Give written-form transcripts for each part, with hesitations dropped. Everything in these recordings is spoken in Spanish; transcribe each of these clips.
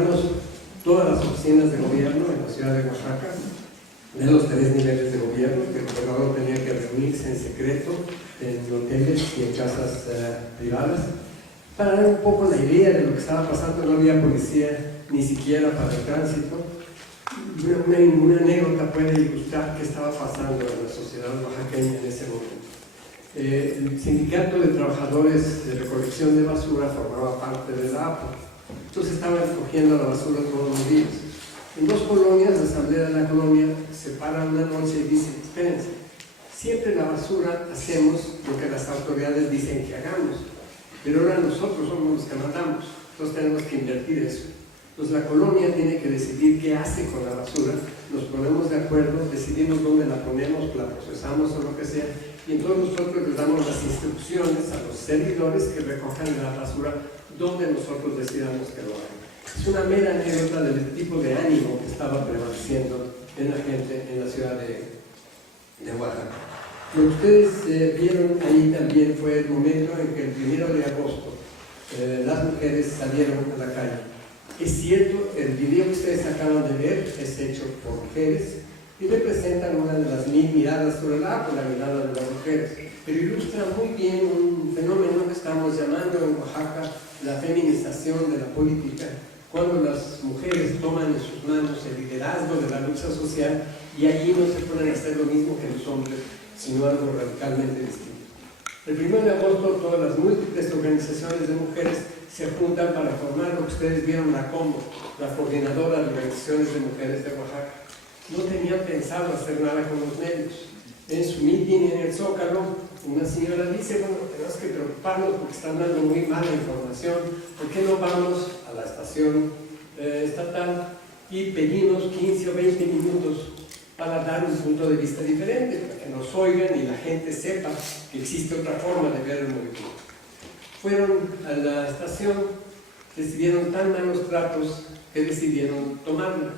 revisamos todas las oficinas de gobierno en la ciudad de Oaxaca, de los 3 niveles de gobierno, que el gobernador tenía que reunirse en secreto en hoteles y en casas privadas, para dar un poco la idea de lo que estaba pasando. No había policía ni siquiera para el tránsito. Una anécdota puede ilustrar qué estaba pasando en la sociedad oaxaqueña en ese momento. El sindicato de trabajadores de recolección de basura formaba parte de la APO. Entonces estaban recogiendo la basura todos los días. En 2 colonias, la asamblea de la colonia se para una noche y dice: espérense, siempre la basura hacemos lo que las autoridades dicen que hagamos, pero ahora nosotros somos los que mandamos, entonces tenemos que invertir eso. Entonces la colonia tiene que decidir qué hace con la basura, nos ponemos de acuerdo, decidimos dónde la ponemos, la procesamos o lo que sea, y entonces nosotros les damos las instrucciones a los servidores que recojan la basura donde nosotros decidamos que lo hagan. Es una mera anécdota del tipo de ánimo que estaba prevaleciendo en la gente en la ciudad de Oaxaca. Lo que ustedes vieron ahí también fue el momento en que el 1 de agosto las mujeres salieron a la calle. Es cierto, el video que ustedes acaban de ver es hecho por mujeres y representan una de las 1000 miradas sobre el agua, la mirada de las mujeres, pero ilustra muy bien un fenómeno que estamos llamando en Oaxaca la feminización de la política, cuando las mujeres toman en sus manos el liderazgo de la lucha social y allí no se ponen a hacer lo mismo que los hombres, sino algo radicalmente distinto. El 1 de agosto todas las múltiples organizaciones de mujeres se juntan para formar lo que ustedes vieron, la COMO, la Coordinadora de Organizaciones de Mujeres de Oaxaca. No tenían pensado hacer nada con los medios. En su meeting en el Zócalo, una señora dice: bueno, tenemos que preocuparnos porque están dando muy mala información, ¿por qué no vamos a la estación estatal y pedimos 15 o 20 minutos para dar un punto de vista diferente, para que nos oigan y la gente sepa que existe otra forma de ver el movimiento? Fueron a la estación, recibieron tan malos tratos que decidieron tomarla.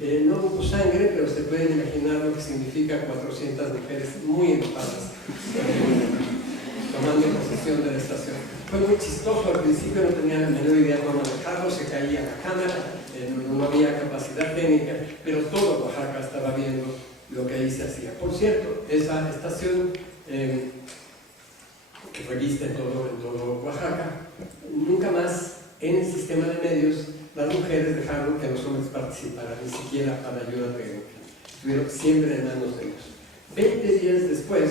No hubo sangre, pero se pueden imaginar lo que significa 400 mujeres muy enojadas tomando posesión de la estación. Fue muy chistoso, al principio no tenían la menor idea cómo manejarlo, se caía la cámara, no había capacidad técnica, pero todo Oaxaca estaba viendo lo que ahí se hacía. Por cierto, esa estación que fue vista en todo Oaxaca, nunca más en el sistema de medios las mujeres dejaron que los hombres participaran, ni siquiera para ayuda técnica. Estuvieron siempre en manos de ellos. 20 días después,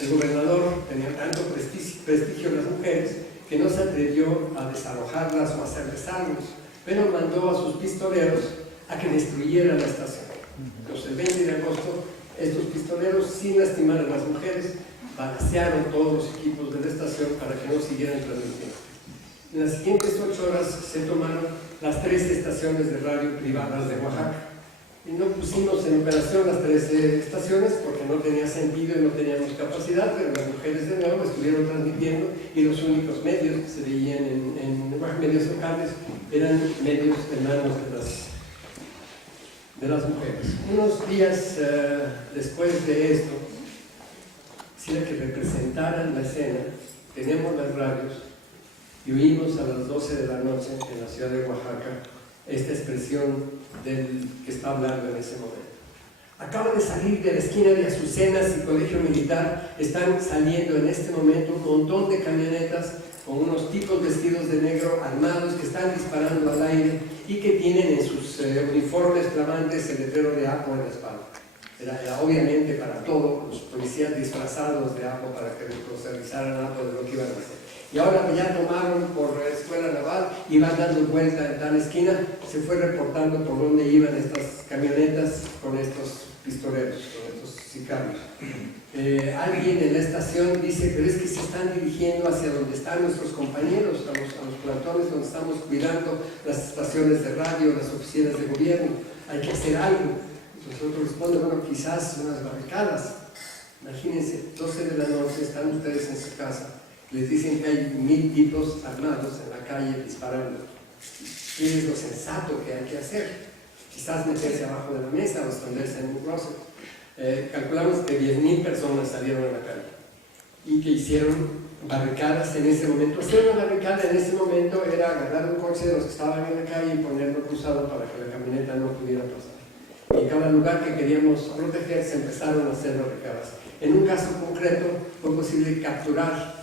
el gobernador tenía tanto prestigio en las mujeres que no se atrevió a desalojarlas o a hacer desarmos, pero mandó a sus pistoleros a que destruyeran la estación. Entonces, el 20 de agosto, estos pistoleros, sin lastimar a las mujeres, balacearon todos los equipos de la estación para que no siguieran transmitiendo. En las siguientes 8 horas se tomaron las 3 estaciones de radio privadas de Oaxaca. Y no pusimos en operación las 13 estaciones porque no tenía sentido y no teníamos capacidad, pero las mujeres de nuevo estuvieron transmitiendo y los únicos medios que se veían en medios locales eran medios en manos de las mujeres. Unos días después de esto, quisiera que representaran la escena. Tenemos las radios y oímos a las 12 de la noche en la ciudad de Oaxaca esta expresión del que está hablando en ese momento. Acaba de salir de la esquina de Azucenas y Colegio Militar, están saliendo en este momento un montón de camionetas con unos tipos vestidos de negro armados que están disparando al aire y que tienen en sus uniformes flamantes el letrero de APO en la espalda. Era obviamente para todos los policías disfrazados de APO para que revisaran APO de lo que iban a hacer. Y ahora que ya tomaron por Escuela Naval y van dando vuelta en tal esquina, se fue reportando por dónde iban estas camionetas con estos pistoleros, con estos sicarios. Alguien en la estación dice: pero es que se están dirigiendo hacia donde están nuestros compañeros, a los plantones donde estamos cuidando las estaciones de radio, las oficinas de gobierno, hay que hacer algo. Nosotros respondemos: bueno, quizás unas barricadas. Imagínense, 12 de la noche, están ustedes en su casa, les dicen que hay 1000 tipos armados en la calle disparando. ¿Qué es lo sensato que hay que hacer? Quizás meterse abajo de la mesa o esconderse en un closet. Calculamos que 10,000 personas salieron a la calle. y que hicieron barricadas en ese momento. Hacer una barricada en ese momento era agarrar un coche de los que estaban en la calle y ponerlo cruzado para que la camioneta no pudiera pasar. Y en cada lugar que queríamos proteger se empezaron a hacer barricadas. En un caso concreto fue posible capturar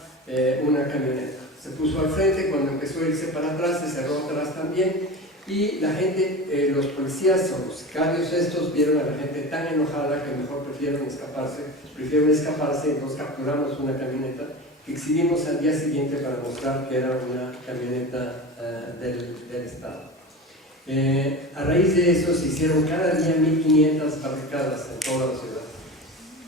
una camioneta. Se puso al frente, cuando empezó a irse para atrás se cerró atrás también, y la gente, los policías o los sicarios estos vieron a la gente tan enojada que mejor prefirieron escaparse, y entonces capturamos una camioneta que exhibimos al día siguiente para mostrar que era una camioneta del Estado. A raíz de eso se hicieron cada día 1500 barricadas en toda la ciudad.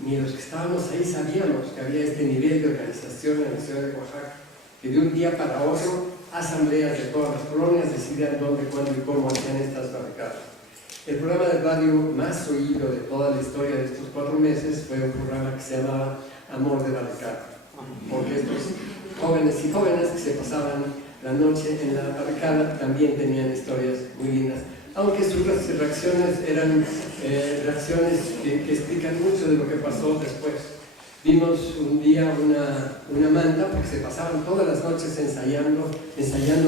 Ni los que estábamos ahí sabíamos que había este nivel de organización en la ciudad de Oaxaca, que de un día para otro asambleas de todas las colonias decidían dónde, cuándo y cómo hacían estas barricadas. El programa de radio más oído de toda la historia de estos 4 meses fue un programa que se llamaba Amor de Barricada, porque estos jóvenes y jóvenes que se pasaban la noche en la barricada también tenían historias muy lindas, aunque sus reacciones eran reacciones que explican mucho de lo que pasó después. Vimos un día una manta, porque se pasaban todas las noches ensayando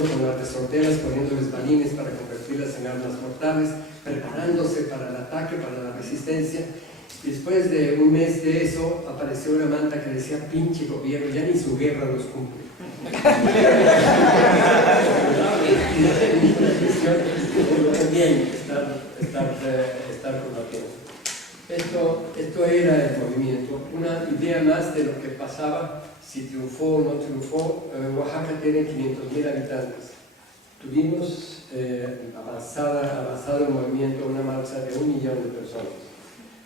con las resorteras, poniéndoles balines para convertirlas en armas mortales, preparándose para el ataque, para la resistencia. Y después de un mes de eso, apareció una manta que decía: pinche gobierno, ya ni su guerra los cumple. También estar combatiendo. Esto era el movimiento. Una idea más de lo que pasaba, si triunfó o no triunfó. Oaxaca tiene 500,000 habitantes. Tuvimos avanzado el movimiento, una marcha de 1 millón de personas.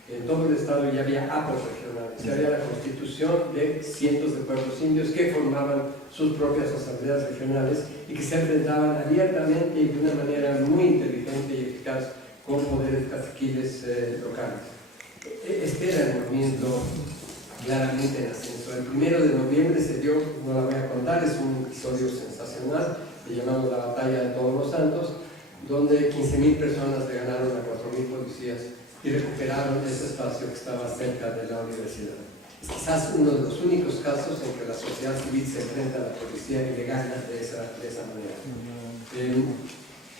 En todo el estado ya había apos regionales, ya había la constitución de cientos de pueblos indios que formaban sus propias asambleas regionales y que se enfrentaban abiertamente y de una manera muy inteligente y eficaz con poderes caciquiles locales. Este era el movimiento claramente en ascenso. El 1 de noviembre se dio, no la voy a contar, es un episodio sensacional, le llamamos la Batalla de Todos los Santos, donde 15,000 personas le ganaron a 4,000 policías y recuperaron ese espacio que estaba cerca de la universidad. Es quizás uno de los únicos casos en que la sociedad civil se enfrenta a la policía y le gana de esa manera.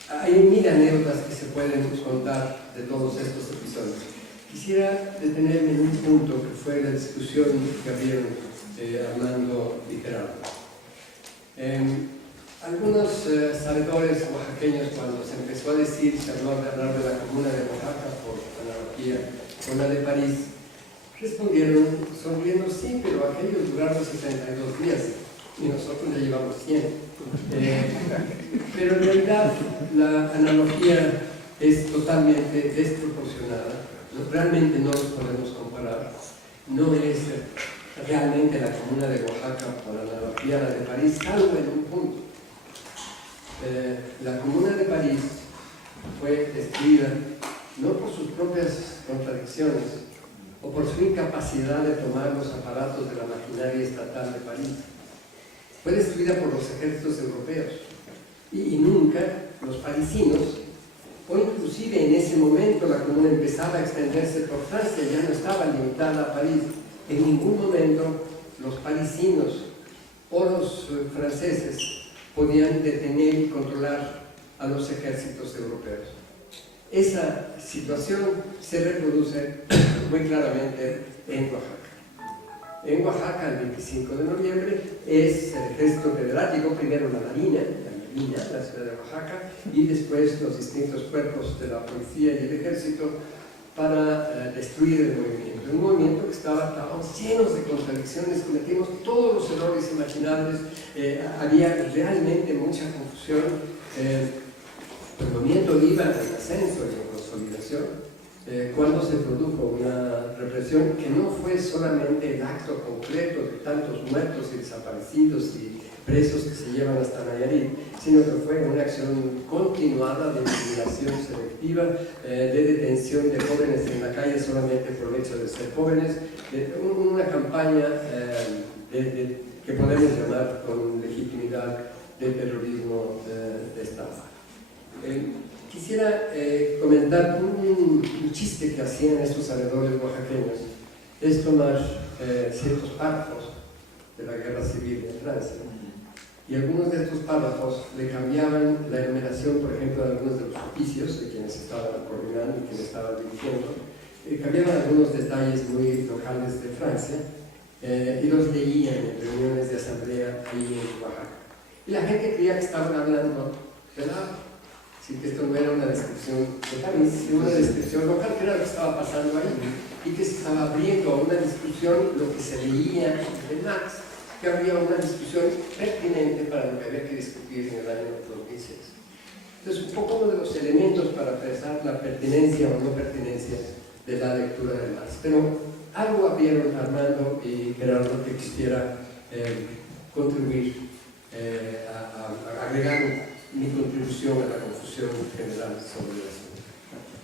Hay 1000 anécdotas que se pueden contar de todos estos episodios. Quisiera detenerme en un punto que fue la discusión que abrieron Armando y Gerardo. Algunos sabedores oaxaqueños, cuando se empezó a decir, se habló de hablar de la comuna de Oaxaca por analogía con la de París, respondieron sonriendo: sí, pero aquellos duraron 72 días y nosotros ya llevamos 100. Pero en realidad la analogía es totalmente desproporcionada. Realmente no los podemos comparar. No es realmente la comuna de Oaxaca por analogía a la de París, salvo en un punto. La comuna de París fue destruida no por sus propias contradicciones o por su incapacidad de tomar los aparatos de la maquinaria estatal de París. Fue destruida por los ejércitos europeos y nunca los parisinos, o inclusive en ese momento la comuna empezaba a extenderse por Francia, ya no estaba limitada a París. En ningún momento los parisinos o los franceses podían detener y controlar a los ejércitos europeos. Esa situación se reproduce muy claramente en Oaxaca. En Oaxaca, el 25 de noviembre, es el Ejército Federal, llegó primero la Marina, la ciudad de Oaxaca, y después los distintos cuerpos de la policía y el ejército para destruir el movimiento. Un movimiento que estábamos llenos de contradicciones, cometimos todos los errores imaginables, había realmente mucha confusión. El movimiento iba en ascenso y en consolidación cuando se produjo una represión que no fue solamente el acto concreto de tantos muertos y desaparecidos y presos que se llevan hasta Nayarit, sino que fue una acción continuada de intimidación selectiva, de detención de jóvenes en la calle solamente por el hecho de ser jóvenes, una campaña que podemos llamar con legitimidad de terrorismo de Estado. Quisiera comentar un chiste que hacían estos sabedores oaxaqueños, es tomar ciertos párrafos de la guerra civil en Francia. Y algunos de estos párrafos le cambiaban la enumeración, por ejemplo, de algunos de los oficios de quienes estaban coordinando y quienes estaban dirigiendo. Cambiaban algunos detalles muy locales de Francia y los leían en reuniones de asamblea ahí en Oaxaca. Y la gente creía que estaban hablando de nada. Así que esto no era una descripción de París, sino una descripción local, que era lo que estaba pasando ahí, y que se estaba abriendo a una discusión, lo que se leía de Marx, que había una discusión pertinente para lo que había que discutir en el año 2006. Entonces, un poco uno de los elementos para pensar la pertinencia o no pertinencia de la lectura de Marx. Pero algo abrieron Armando y Gerardo que quisiera contribuir a agregar mi contribución a la confusión general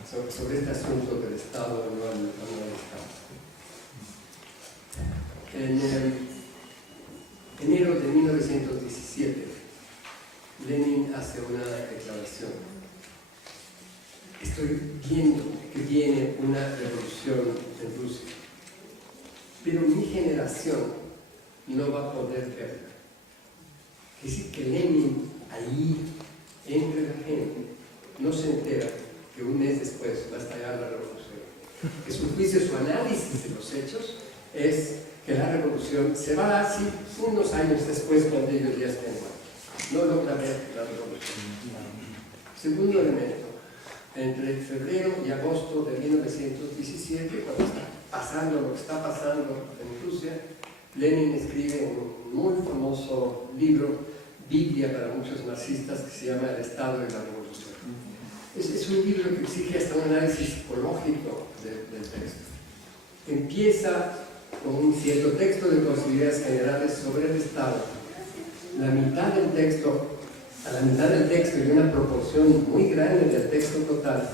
sobre este asunto del Estado o no del Estado. En enero de 1917, Lenin hace una declaración. Estoy viendo que viene una revolución en Rusia, pero mi generación no va a poder verla. Es decir, que Lenin ahí, entre la gente, no se entera que un mes después va a estallar la revolución. Que su juicio, su análisis de los hechos es que la revolución se va a dar así unos años después, cuando ellos ya estén muertos. No logra ver la revolución. Segundo elemento, entre febrero y agosto de 1917, cuando está pasando lo que está pasando en Rusia, Lenin escribe un muy famoso libro, Biblia para muchos marxistas, que se llama El Estado y la Revolución. Es un libro que exige hasta un análisis psicológico del texto. Empieza con un cierto texto de posibilidades generales sobre el Estado. La mitad del texto, a la mitad del texto y una proporción muy grande del texto total,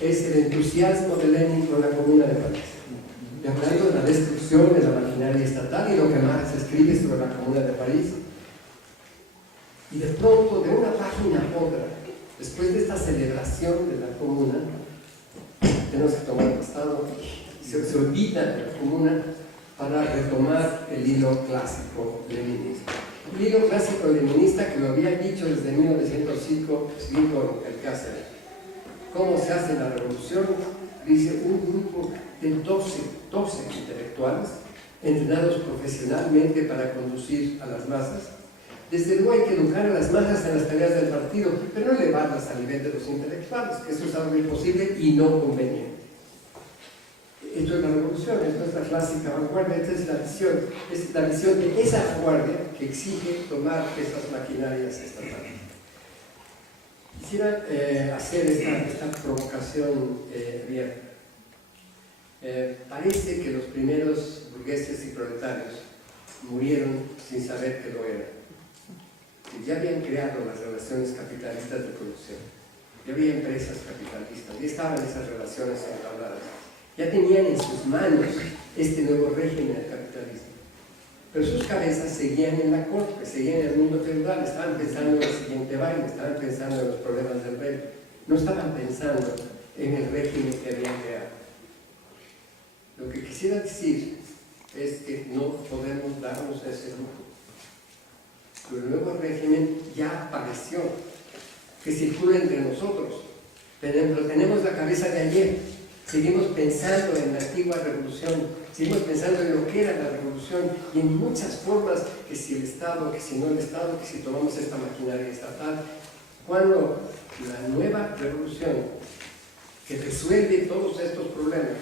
es el entusiasmo de Lenin con la Comuna de París. Hablando de la destrucción de la maquinaria estatal y lo que Marx escribe sobre la Comuna de París. Y de pronto, de una página a otra, después de esta celebración de la Comuna, tenemos que tomar el Estado, se olvida de la Comuna para retomar el hilo clásico leninista. El hilo clásico leninista que lo había dicho desde 1905 en el Cáceres. ¿Cómo se hace la revolución? Dice un grupo de 12 intelectuales entrenados profesionalmente para conducir a las masas. Desde luego hay que educar a las masas en las tareas del partido, pero no elevarlas al nivel de los intelectuales, que eso es algo imposible y no conveniente. Esto es la revolución, esto es la clásica vanguardia, esta es la visión de esa vanguardia que exige tomar esas maquinarias estatales. Quisiera hacer esta provocación abierta. Parece que los primeros burgueses y proletarios murieron sin saber que lo eran. Ya habían creado las relaciones capitalistas de producción, ya había empresas capitalistas, ya estaban esas relaciones entabladas, ya tenían en sus manos este nuevo régimen del capitalismo. Pero sus cabezas seguían en la corte, seguían en el mundo feudal, estaban pensando en el siguiente baile, estaban pensando en los problemas del rey, no estaban pensando en el régimen que habían creado. Lo que quisiera decir es que no podemos darnos ese lujo. El nuevo régimen ya apareció, que circula entre nosotros, pero tenemos la cabeza de ayer, seguimos pensando en la antigua revolución, seguimos pensando en lo que era la revolución y en muchas formas, que si el Estado, que si no el Estado, que si tomamos esta maquinaria estatal, cuando la nueva revolución que resuelve todos estos problemas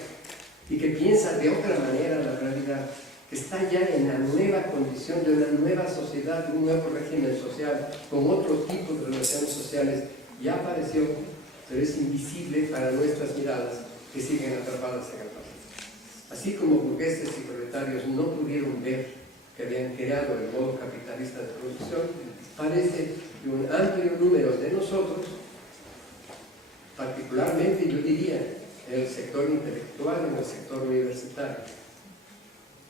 y que piensa de otra manera la realidad, está ya en la nueva condición de una nueva sociedad, de un nuevo régimen social, con otro tipo de relaciones sociales, ya apareció, pero es invisible para nuestras miradas que siguen atrapadas en el pasado. Así como burgueses y proletarios no pudieron ver que habían creado el modo capitalista de producción, parece que un amplio número de nosotros, particularmente yo diría en el sector intelectual, en el sector universitario,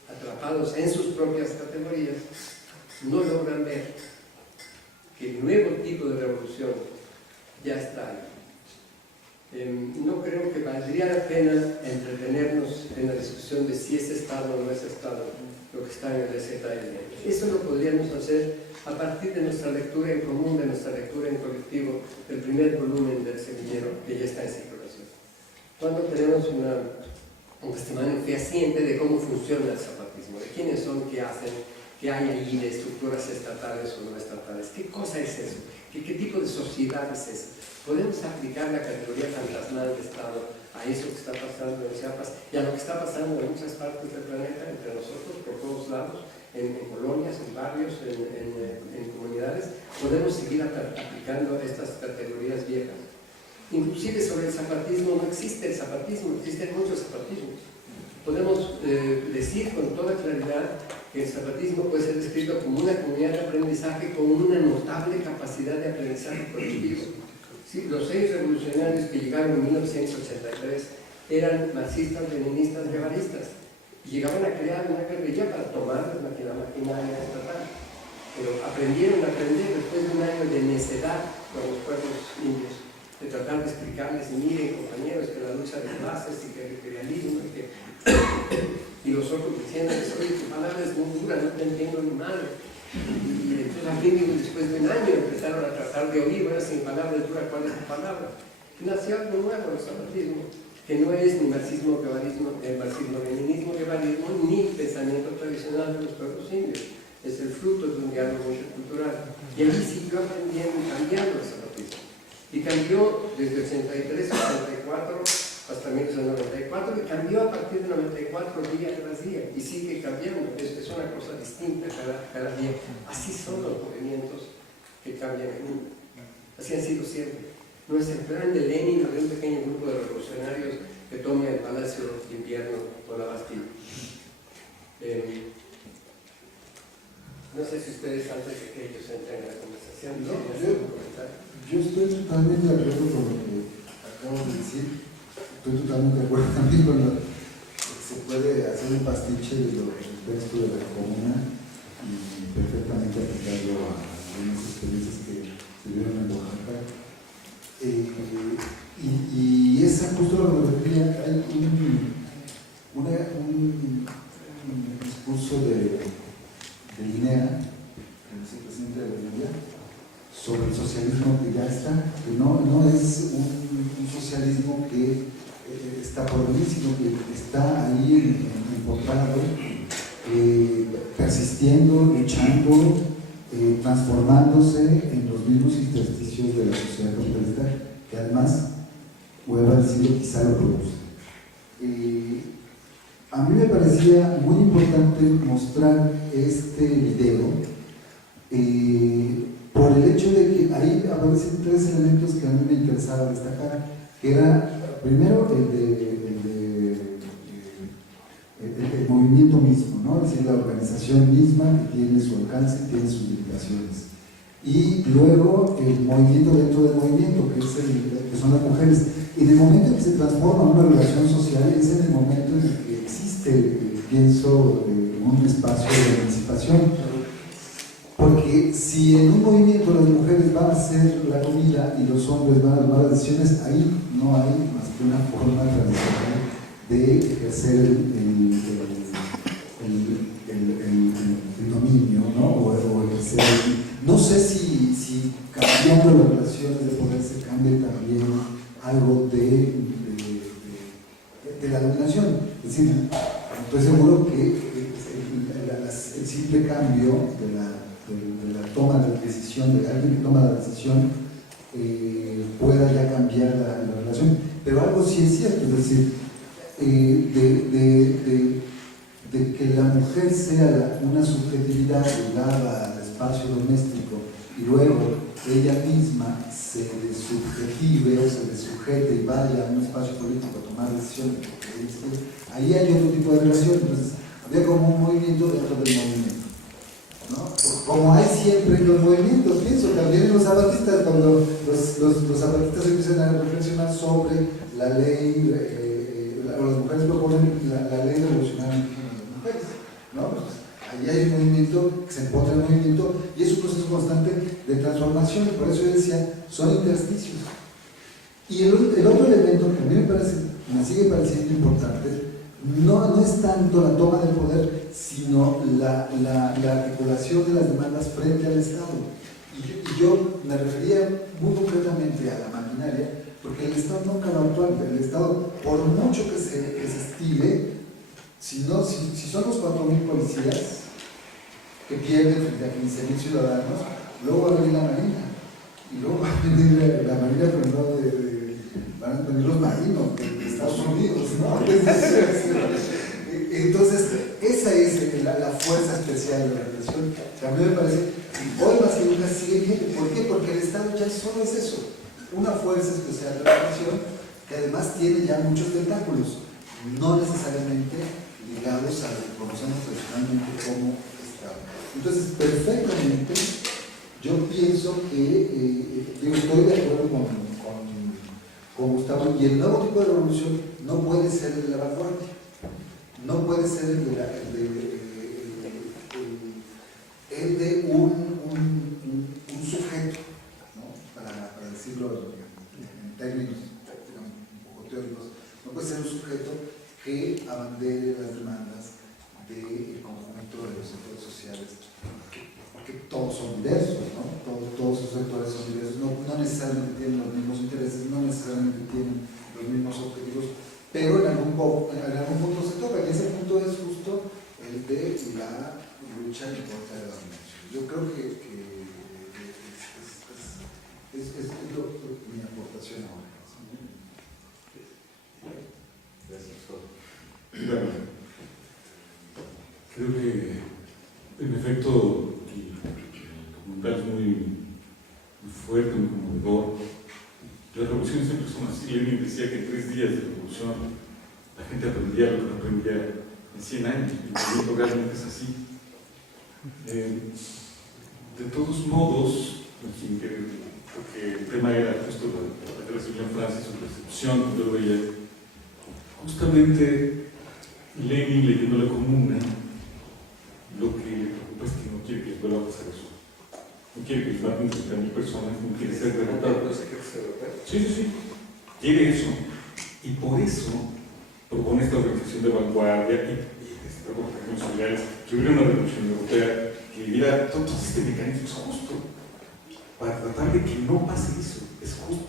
atrapados en sus propias categorías, no logran ver que el nuevo tipo de revolución ya está ahí. No creo que valdría la pena entretenernos en la discusión de si es Estado o no es Estado, lo que está en el ZLN. Eso lo podríamos hacer a partir de nuestra lectura en común, de nuestra lectura en colectivo, del primer volumen del Semillero, que ya está en circulación. Cuando tenemos un testimonio fehaciente de cómo funciona el zapatismo, de quiénes son, qué hacen, qué hay ahí de estructuras estatales o no estatales, qué cosa es eso, qué tipo de sociedad es eso. Podemos aplicar la categoría fantasmal de Estado a eso que está pasando en Chiapas y a lo que está pasando en muchas partes del planeta, entre nosotros, por todos lados, en colonias, en barrios, en comunidades. Podemos seguir aplicando estas categorías viejas. Inclusive sobre el zapatismo no existe el zapatismo, existen muchos zapatismos. Podemos decir con toda claridad que el zapatismo puede ser descrito como una comunidad de aprendizaje con una notable capacidad de aprendizaje colectivo. Sí, los 6 revolucionarios que llegaron en 1983 eran marxistas, leninistas, guevaristas. Y llegaban a crear una guerrilla para tomar la maquinaria estatal. Pero aprendieron a aprender después de un año de necedad con los pueblos indios, de tratar de explicarles, miren compañeros, que la lucha de clases y que el imperialismo y los otros diciéndoles, oye, tu palabra es muy dura, no te entiendo ni madre. Y entonces aquí después de un año empezaron a tratar de oír, bueno, sin palabra dura, ¿cuál es tu palabra? Y nació algo nuevo, el zapatismo, que no es ni marxismo-guevarismo, marxismo-leninismo, guevarismo, ni pensamiento tradicional de los pueblos indios. Es el fruto de un diálogo multicultural. Y allí siguió aprendiendo y cambiando el zapatismo. Y cambió desde 83, 84 hasta 1994, y cambió a partir de 94 día tras día, y sigue cambiando. Es una cosa distinta cada día. Así son los movimientos que cambian el mundo. Así han sido siempre. No es el plan de Lenin o de un pequeño grupo de revolucionarios que tome el Palacio de Invierno o la Bastilla. No sé si ustedes, antes de que ellos entren en la conversación, yo estoy totalmente de acuerdo con lo que acabo de decir. Estoy totalmente de acuerdo también con lo que se puede hacer un pastiche de lo del texto de la comuna y perfectamente aplicarlo a algunas experiencias que se dieron en Oaxaca. Y es justo lo que me refería. Hay un discurso de Linera, el vicepresidente de Bolivia, sobre el socialismo que ya está, que no es un socialismo que está por venir, sino que está ahí importado, persistiendo, luchando, transformándose en los mismos intersticios de la sociedad capitalista, que además, Hueva ha sido quizá lo produce. A mí me parecía muy importante mostrar este video por el hecho de que ahí aparecen 3 elementos que a mí me interesaba destacar, que era primero el movimiento mismo, ¿no? Es decir, la organización misma que tiene su alcance, tiene sus limitaciones, y luego el movimiento dentro del movimiento, que son las mujeres. En el momento en que se transforma una relación social es en el momento en el que existe, pienso, un espacio de emancipación. Porque si en un movimiento las mujeres van a hacer la comida y los hombres van a tomar las decisiones, ahí no hay más que una forma tradicional de ejercer el dominio, ¿no? O ejercer. No sé si cambiando las relaciones de poder se cambie también algo de la dominación. Es decir, estoy seguro que el simple cambio de la toma de decisión, de alguien que toma la decisión, pueda ya cambiar la relación. Pero algo sí es cierto, es decir, de que la mujer sea una subjetividad ligada al espacio doméstico y luego ella misma se desubjetive o se desujete y vaya a un espacio político a tomar decisiones, ahí hay otro tipo de relación. Entonces había como un movimiento dentro del movimiento, ¿no? Como hay siempre en los movimientos. Pienso también en los zapatistas, cuando los zapatistas empiezan a reflexionar sobre la ley, o las mujeres proponen la ley revolucionaria de las mujeres, ¿no? Pues, ahí hay un movimiento que se encuentra en el movimiento y es un proceso constante de transformación. Por eso yo decía, son intersticios. Y el otro elemento que a mí me sigue pareciendo importante, no es tanto la toma del poder, sino la articulación de las demandas frente al Estado. Y yo me refería muy concretamente a la maquinaria, porque el Estado nunca va a actuar. El Estado, por mucho que se estile, si son los 4.000 policías que pierden frente a 15.000 ciudadanos, luego va a venir la Marina. Y luego va a venir la Marina, pero no van a venir los marinos de Estados Unidos, ¿no? Entonces, esa es la fuerza especial de la represión. O sea, a mí me parece, hoy más que nunca sigue vigente. ¿Por qué? Porque el Estado ya solo es eso, una fuerza especial de la represión que además tiene ya muchos tentáculos, no necesariamente ligados a lo que conocemos tradicionalmente como Estado. Entonces, perfectamente, yo pienso que, estoy de acuerdo con Gustavo, y el nuevo tipo de revolución no puede ser el de la vanguardia, no puede ser el de un sujeto, ¿no? Para decirlo en términos un poco teóricos, no puede ser un sujeto que abandere las demandas del conjunto de los sectores sociales, porque todos son diversos, ¿no? Todos esos sectores son diversos, no necesariamente tienen los mismos intereses, no necesariamente tienen los mismos objetivos, pero en algún punto se toca, y ese punto es justo el de la lucha en contra de la dominación. Yo creo que es mi aportación ahora. Gracias, bueno, creo que en efecto el documental es muy fuerte, muy conmovedor. Las revoluciones siempre son así. Lenin decía que en 3 días de revolución la gente aprendía lo que no aprendía en 100 años, y el movimiento realmente es así. De todos modos, porque el tema era justo la que recibió en Francia, su percepción, yo veía justamente Lenin leyendo la Comuna, lo que le preocupa es que no quiere que les vuelva a pasar eso. No quiere que les maten 30.000 personas, no quiere ser derrotado. Sí. Quiere eso. Y por eso propone esta organización de vanguardia y organizaciones sociales que hubiera una revolución europea, que hubiera todo este mecanismo. Es justo para tratar de que no pase eso.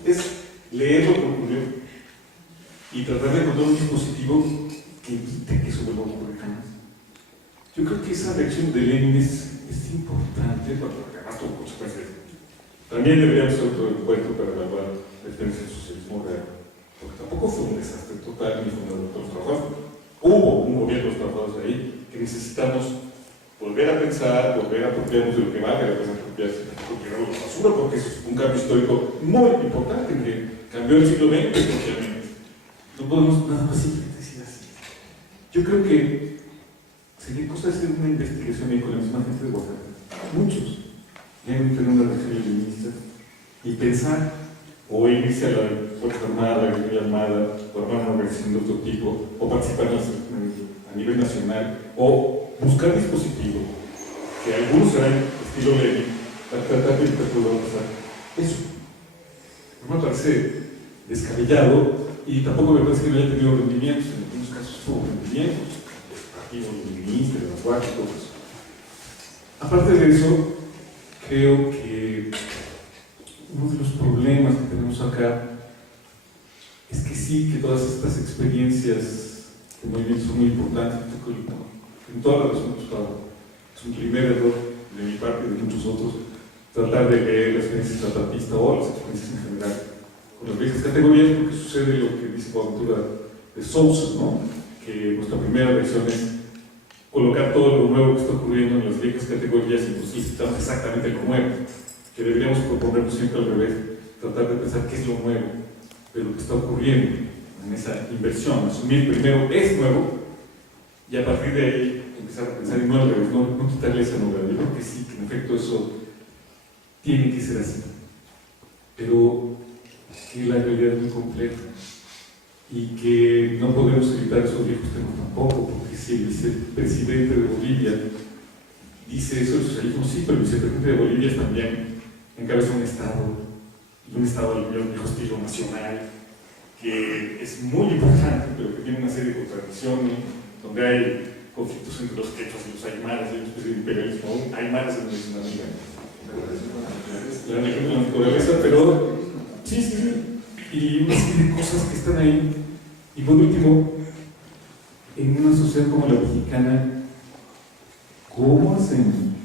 Es leer lo que ocurrió y tratar de encontrar un dispositivo que evite que eso vuelva a ocurrir jamás. Yo creo que esa reacción de Lenin es importante para además tuvo consecuencias. También deberíamos hacer otro encuentro para evaluar la experiencia del socialismo real, porque tampoco fue un desastre total ni fue un los trabajadores. Hubo un gobierno de los trabajadores ahí que necesitamos volver a pensar, volver a apropiarnos de lo que valga la pena apropiarse, porque no lo basura, porque es un cambio histórico muy importante que cambió el siglo XX socialmente. No podemos nada más simplemente decir así. Yo creo que sería cosa de hacer una investigación ahí con la misma gente de Oaxaca, muchos, ya en una región feminista, y pensar o irse a la Fuerza Armada, a la Guerrilla Armada, o armar una organización de otro tipo, o participar a nivel nacional, o buscar dispositivos, que algunos serán estilo Lenin, para tratar de evitar que pueda pasar. Eso no me parece descabellado, y tampoco me parece que no haya tenido rendimientos. En algunos casos tuvo rendimientos, del partido ministro, de la guardia, todo eso. Aparte de eso, creo que uno de los problemas que tenemos acá es que sí, que todas estas experiencias de movimiento son muy importantes. En toda la razón, es un primer error de mi parte y de muchos otros tratar de leer la experiencia zapatista o las experiencias en general con las viejas categorías, porque sucede lo que dice Boaventura de Sousa, ¿no? Que nuestra primera reacción es colocar todo lo nuevo que está ocurriendo en las viejas categorías y pues necesitamos exactamente lo nuevo, que deberíamos proponernos siempre al revés, tratar de pensar qué es lo nuevo de lo que está ocurriendo en esa inversión, asumir primero es nuevo y a partir de ahí empezar a pensar en no al revés, no quitarle esa novedad. Yo creo que sí, que en efecto eso tiene que ser así, pero que la realidad es muy compleja y que no podemos evitar esos viejos temas tampoco, porque si el vicepresidente de Bolivia dice eso del socialismo, sí, pero el vicepresidente de Bolivia también encabeza un Estado, y un Estado del viejo estilo nacional, que es muy importante, pero que tiene una serie de contradicciones, donde hay conflictos entre los quechos y los aymaras, hay una especie de imperialismo, aymaras en Mesoamérica. La región de la naturaleza, pero sí, y una serie de cosas que están ahí. Y por último, en una sociedad como la mexicana, ¿cómo hacen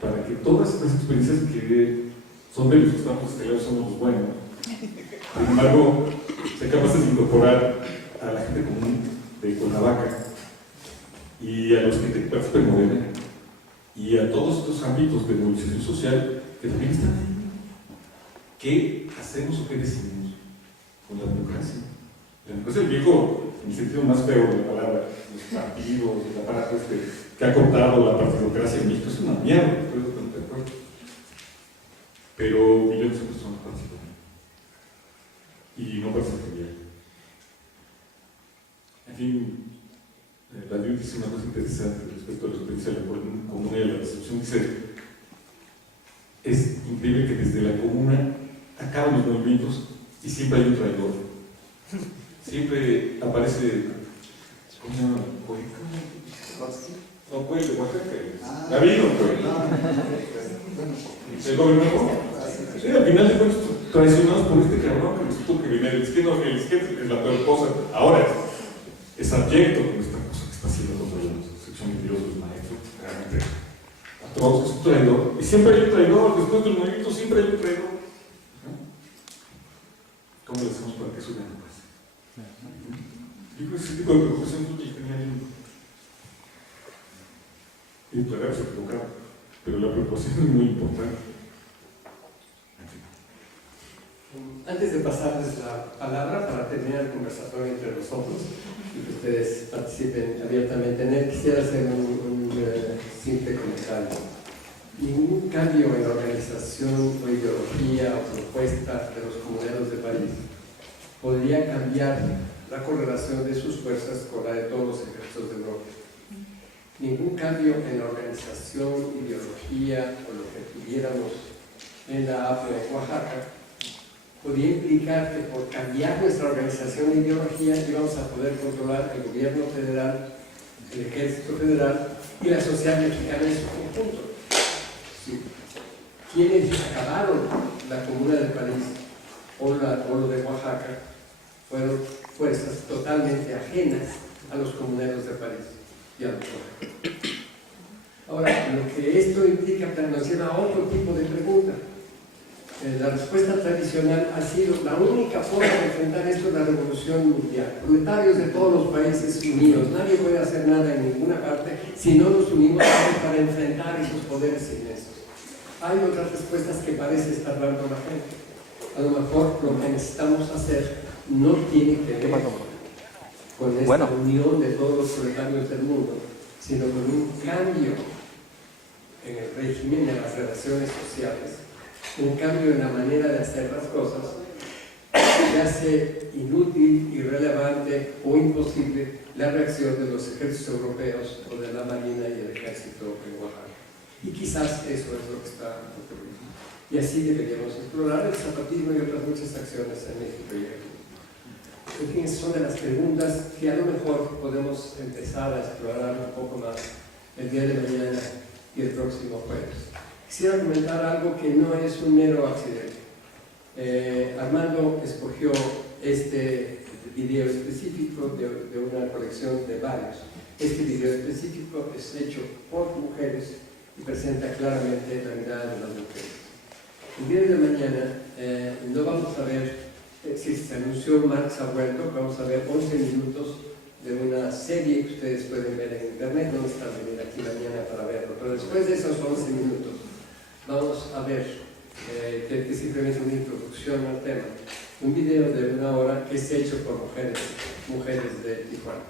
para que todas estas experiencias que son de los que estamos estelados somos los buenos, sin embargo, sean capaces de incorporar a la gente común de Cuernavaca y a los que participan en Morena y a todos estos ámbitos de movilización social que también están ahí? ¿Qué hacemos o qué decidimos con la democracia? La democracia, el viejo, en el sentido más feo de la palabra, los partidos, el aparato que ha cortado la partidocracia en México, es una mierda, estoy totalmente de acuerdo. Pero millones de personas participan y no participan bien. En fin, la Dios dice una cosa interesante respecto a la experiencia de la comuna y de la recepción. Dice, es increíble que desde la comuna acaban los movimientos y siempre hay un traidor. Siempre aparece, ¿cómo se llama? No, pues de Oaxaca. David, el gobernador. Sí, al final de cuentas, traicionados por este cabrón que resultó que viene el izquierdo, es la peor cosa. Ahora es abyecto con esta cosa que está haciendo contra la sección mentirosa de los maestros. Realmente, a todos es un traidor. Y siempre hay un traidor, después del movimiento siempre hay un traidor. ¿Cómo le hacemos para que eso ya no pase? Yo creo que ese tipo de preocupación es genial. Y claro, se equivocaba, pero la preocupación es muy importante. Antes de pasarles la palabra para terminar el conversatorio entre nosotros y que ustedes participen abiertamente en él, quisiera hacer un simple comentario. Ningún cambio en la organización o ideología o propuesta de los comuneros de París podría cambiar la correlación de sus fuerzas con la de todos los ejércitos de Europa. Ningún cambio en la organización, ideología o lo que tuviéramos en la APO de Oaxaca podría implicar que por cambiar nuestra organización e ideología íbamos a poder controlar el gobierno federal, el ejército federal y la sociedad mexicana en su conjunto. Sí. Quienes acabaron la Comuna de París o lo de Oaxaca fueron fuerzas totalmente ajenas a los comuneros de París y a los Oaxaca. Ahora, lo que esto implica nos lleva a otro tipo de pregunta. La respuesta tradicional ha sido la única forma de enfrentar esto es la revolución mundial. Proletarios de todos los países unidos, nadie puede hacer nada en ninguna parte si no nos unimos para enfrentar esos poderes inmensos. Hay otras respuestas que parece estar dando la gente. A lo mejor lo que necesitamos hacer no tiene que ver con esta unión de todos los proletarios del mundo, sino con un cambio en el régimen de las relaciones sociales, un cambio en la manera de hacer las cosas que hace inútil, irrelevante o imposible la reacción de los ejércitos europeos o de la Marina y el ejército en Oaxaca. Y quizás eso es lo que está ocurriendo. Y así deberíamos explorar el zapatismo y otras muchas acciones en México y aquí. En fin, son de las preguntas que a lo mejor podemos empezar a explorar un poco más el día de mañana y el próximo jueves. Quisiera comentar algo que no es un mero accidente. Armando escogió este video específico de una colección de varios. Este video específico es hecho por mujeres y presenta claramente la mirada de las mujeres. El día de mañana no vamos a ver, si se anunció Marx ha vuelto, vamos a ver 11 minutos de una serie que ustedes pueden ver en internet, no necesitan venir aquí mañana para verlo, pero después de esos 11 minutos vamos a ver, que es simplemente una introducción al tema, un video de 1 hora que es hecho por mujeres de Tijuana.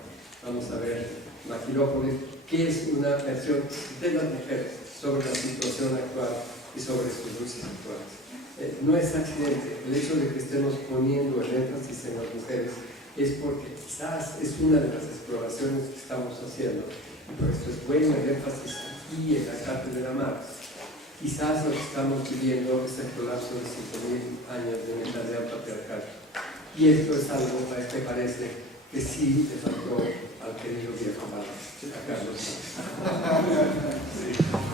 Vamos a ver Maquilópolis, que es una versión de las mujeres sobre la situación actual y sobre sus luchas actuales. No es accidente, el hecho de que estemos poniendo el énfasis en las mujeres es porque quizás es una de las exploraciones que estamos haciendo, y por esto es bueno el énfasis aquí en la cátedra Marx. Quizás lo que estamos viviendo es el colapso de 5.000 años de mentalidad patriarcal. Y esto es algo que parece que sí le faltó al querido viejo a Carlos. Sí.